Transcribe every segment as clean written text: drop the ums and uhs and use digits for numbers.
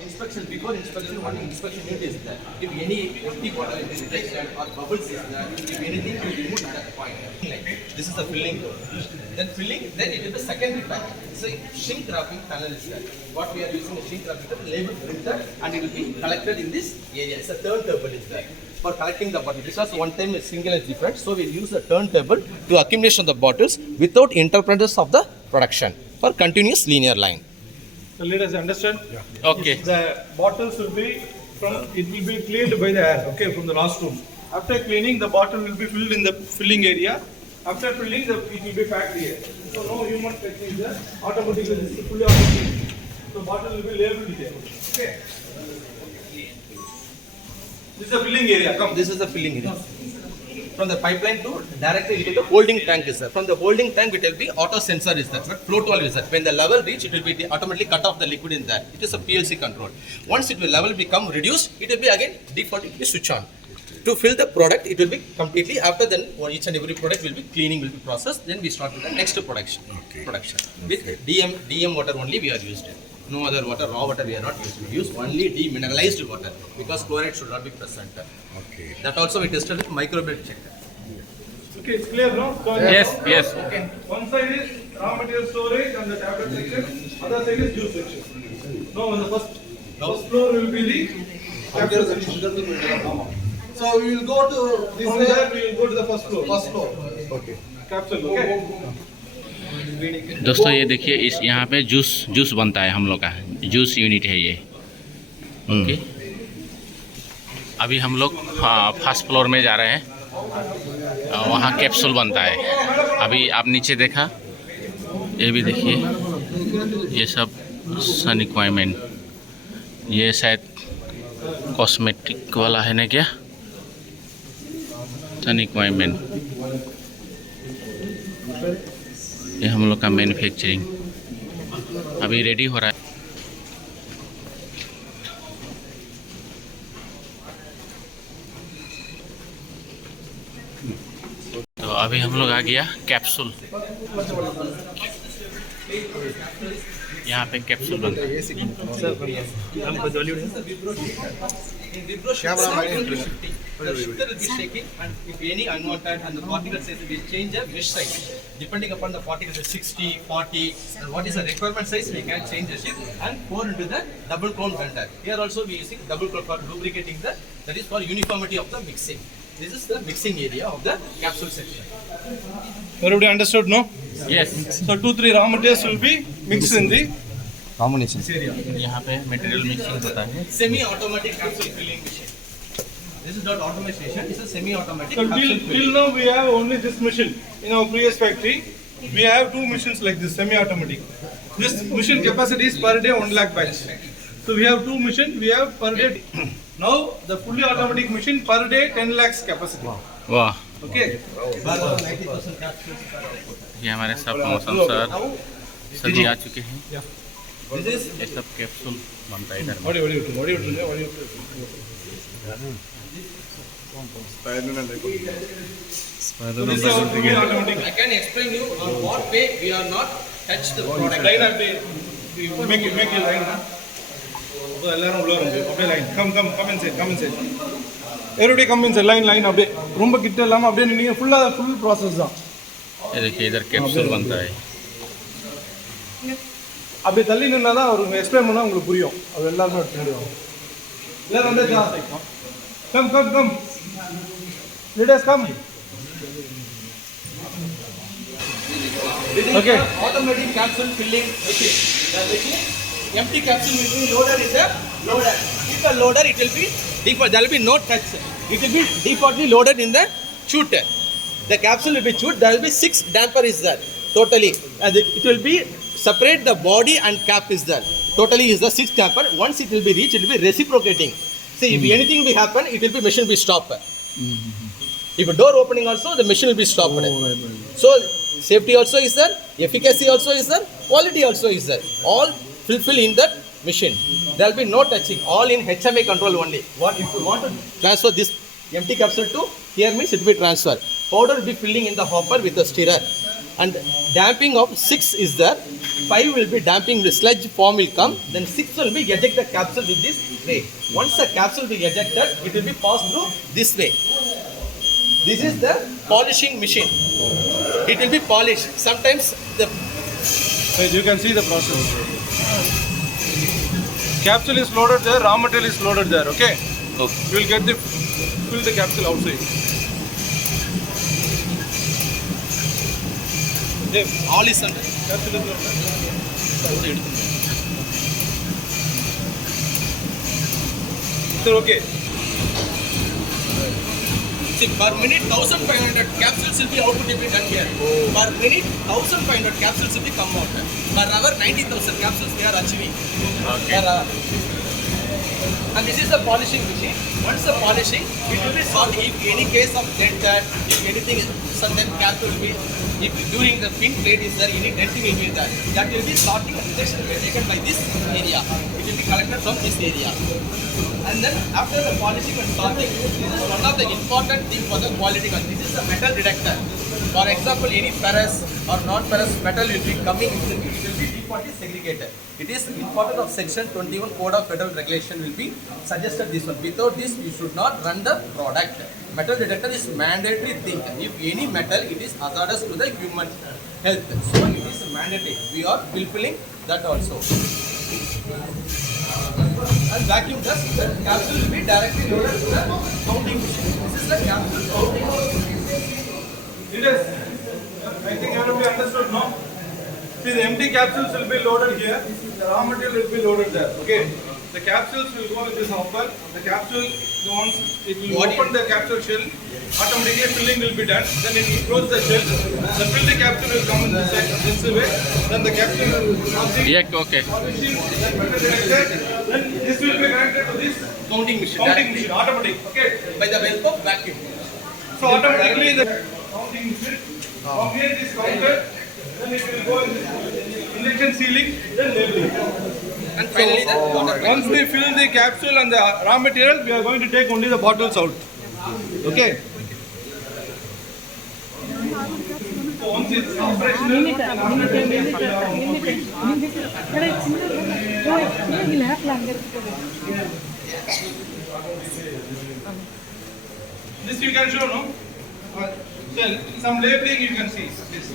inspection, before inspection, one inspection unit is there. If any empty water is detected or bubbles is there, if anything, we remove at that point. Like this is the filling. Then filling, then it is the secondary pack. So shrink wrapping tunnel is there. What we are using is shrink wrapping tunnel, label printer, and it will be collected in this area. It's a turntable is there for collecting the bottle. Because one time a single is different, so we use the turntable to accumulation of the bottles without interference of the production for continuous linear line. So let us understand. Yeah. Okay. The bottles will be it will be cleaned by the air, okay, from the washroom. After cleaning, the bottle will be filled in the filling area. After filling, it will be packed here. So no human touching there. Automatically, this is fully automatic. So bottle will be labeled here. Okay. This is the filling area. Come. This is the filling area. From the pipeline to directly into the holding tank is there. From the holding tank, it will be auto sensor is there. But float valve is there. When the level reach, it will be automatically cut off the liquid in there. It is a PLC control. Once it will level become reduced, it will be again default, it will be switch on. To fill the product, it will be completely after then each and every product will be cleaning, will be processed. Then we start with the next production. Okay. With DM water only we are used. No other water, raw water we are not used. We use only demineralized water because chloride should not be present. Okay. That also we tested with microbial checker. Okay, it's clear, no? So Yes, yes. Okay. One side is raw material storage and the tablet section. Other side is juice section. No, on the first floor will be the capsule section. So we will go to this From way. there we will go to the first floor. First floor. Okay. Capsule, okay? दोस्तों ये देखिए इस यहाँ पे juice बनता है हम लोग का जूस यूनिट है ये ओके अभी हम लोग हाँ फर्स्ट फ्लोर में जा रहे हैं वहाँ कैप्सूल बनता है अभी आप नीचे देखा ये भी देखिए ये सब सन इक्वाइपमेंट ये शायद कॉस्मेटिक वाला है ना क्या सन इक्वाइपमेंट ये हम लोग का मैन्युफैक्चरिंग अभी रेडी हो रहा है तो अभी हम लोग आ गया कैप्सूल यहाँ पे कैप्सूल बनता है The shifter will be shaking, and if any unwanted and the particle size will change the mesh size. Depending upon the particle size 60, 40, and what is the requirement size, we can change the shift and pour into the double cone blender. Here also we are using double cone for lubricating that is for uniformity of the mixing. This is the mixing area of the capsule section. Everybody understood, no? Yes So 2-3 raw materials will be mixed in the Combination. this area. यहाँ पे material mixing होता है Semi-automatic capsule filling machine. This is not automation, it's a semi-automatic So capsule till filling. now we have only this machine. In our previous factory, we have 2 machines like this, semi-automatic. This machine capacity is per day 1 lakh batch. So we have 2 machines, we have per day. Now the fully automatic machine per day 10 lakhs capacity. वाह Okay. 90% capsules. ये हमारे सब promotion sir सभी आ चुके हैं This is ये सब capsule बनता है इधर में What do you do? This is our fully automatic. I can explain you on what way we are not touch the product. Line up the make it line. So எல்லாரும் உள்ள வருங்க அப்படியே line. Come inside. Everybody come inside line அப்படியே ரொம்ப கிட்ட இல்லாம அப்படியே நீங்க full process தான். ये देखिए इधर कैप्सूल बनता है அப்படியே தள்ளி நின்னா தான் அவருக்கு எக்ஸ்பிளைன் பண்ணா உங்களுக்கு புரியும். அது எல்லாரும் எடுத்துடுவாங்க. எல்லாரும் வந்து come. Let us come. This is Okay. the automatic capsule filling machine. The machine, empty capsule will be loaded in the loader. If the loader, it will be default. There will be no touch. It will be defaultly loaded in the chute. The capsule will be chute. There will be 6 damper is there totally. And it will be separate the body and cap is there. Totally is the 6 damper. Once it will be reached, it will be reciprocating. See, if anything will happen, it will be machine will be stopped. If a door opening also, the machine will be stopped. So safety also is there, efficacy also is there, quality also is there. All fulfill in that machine. There will be no touching. All in HMI control only. What if you want to transfer this empty capsule to here means it will be transferred. Powder will be filling in the hopper with a stirrer. And damping of 6 is there. 5 will be damping, the sludge form will come, then 6 will be eject the capsule with this way. Once the capsule will be ejected, it will be passed through this way. This is the polishing machine. It will be polished. Sometimes the You can see the process. Capsule is loaded there, raw material is loaded there, okay? Okay. You will get the fill the capsule outside. all is under. Capsule is loaded. Sir, okay. See, per minute 1500 capsules will be output will be done here. Per minute 1500 capsules will be come out. Per hour 90,000 capsules we are achieving. Okay. Per hour. And this is the polishing machine. Once the polishing, it will be solved. If any case of dented, if anything, some cap will be, if during the pin plate is there, any denting will be there. That will be sorting and rejection will be taken by this area. It will be collected from this area. And then after the polishing and sorting, this is one of the important thing for the quality control. This is a metal detector. For example, any ferrous or non-ferrous metal will be coming, it will be defaultly segregated. It is important of section 21 Code of Federal Regulation will be suggested this one. Without this, you should not run the product. Metal detector is mandatory thing. If any metal, it is hazardous to the human health. So it is mandatory. We are fulfilling that also. And vacuum dust, the capsule will be directly loaded to the counting machine. This is the capsule counting machine. It is. I think everybody understood, no? See, the empty capsules will be loaded here. The raw material will be loaded there. Okay. The capsules will go in this hopper. The capsule, once it will open the capsule shell, automatically filling will be done. Then it will close the shell. The filled capsule will come in this way. Then the capsule will be Yeah, okay. then this will be connected to this Counting machine. counting machine, automatic. Okay. By the help of vacuum. So automatically the counting machine, from here it is counted, then it will go in injection sealing, then labeling. And finally the water. Once we fill the capsule and the raw material, we are going to take only the bottles out. Okay. So once it's operational, this you can show, no? So some labeling you can see. This.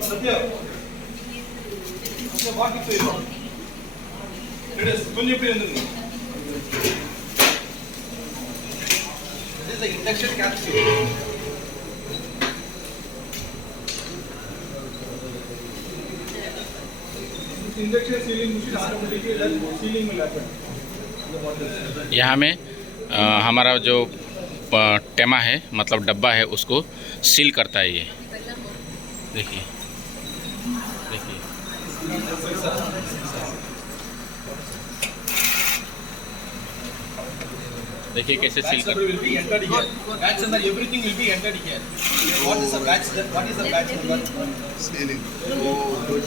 Satya, what is it? It is. This is the induction capsule. Injection sealing machine automatically that sealing will happen. यहाँ में हमारा जो टेमा है मतलब डब्बा है उसको seal करता है ये। देखिए देखिए देखिए कैसे सील करता है। will be entered here. Batch number, everything will be entered here. What is the batch? What is the batch number? Sealing. Oh, good.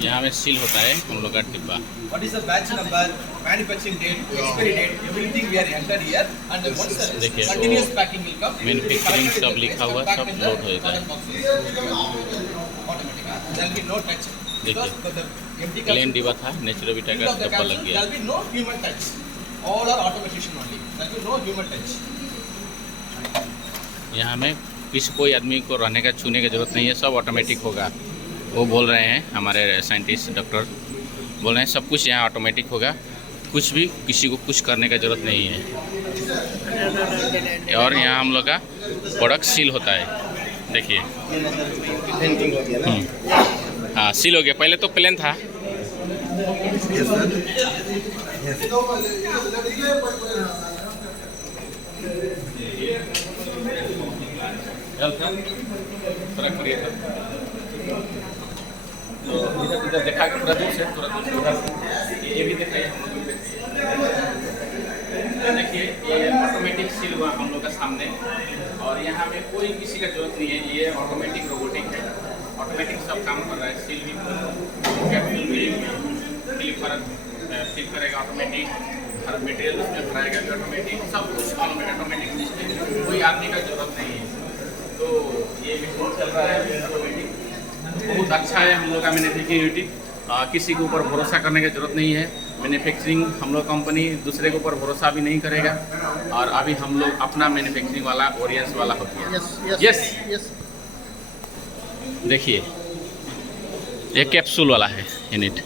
यहाँ में सील होता है हम लोग का डिब्बा। What is the batch number? Manufacturing date, expiry date, everything we are entered here. And once the देखिए, continuous packing will come, manufacturing सब लिखा हुआ सब लोड हो जाता है। Automatic. There will be no touch. देखिए प्लेन डिब्बा था, नेचुरोविटा का डब्बा लग गया। There will be no human touch. All are automation only. There will be no human touch. यहाँ में किसी कोई आदमी को रहने का छूने की जरूरत नहीं है, सब ऑटोमेटिक होगा। वो बोल रहे हैं हमारे साइंटिस्ट डॉक्टर बोल रहे हैं सब कुछ यहाँ ऑटोमेटिक होगा, कुछ भी किसी को कुछ करने का जरूरत नहीं है। और यहाँ हम लोग का प्रोडक्ट सील होता है। देखिए हाँ सील हो गया, पहले तो प्लेन था। थोड़ा करिए तो इधर देखा कि पूरा दूर से ये भी दिखाइए। देखिए ये ऑटोमेटिक सील हुआ हम लोग का सामने, और यहाँ में कोई किसी का जरूरत नहीं है। ये ऑटोमेटिक रोबोटिक है, ऑटोमेटिक सब काम कर रहा है। सील भी कैप्सूल भी फिल करेगा ऑटोमेटिक, हर मटेरियल उसमें भराएगा भी ऑटोमेटिक, सब कुछ ऑटोमेटिक सिस्टम, कोई आदमी का जरूरत नहीं है। तो ये मशीन चल रहा है ऑटोमेटिक, बहुत अच्छा है हम लोग का मैन्युफैक्चरिंग यूनिट। किसी के ऊपर भरोसा करने की जरूरत नहीं है। मैन्युफैक्चरिंग हम लोग कंपनी दूसरे के ऊपर भरोसा भी नहीं करेगा, और अभी हम लोग अपना मैन्युफैक्चरिंग वाला ओरियंस वाला होती है। यस देखिए ये कैप्सूल वाला है यूनिट।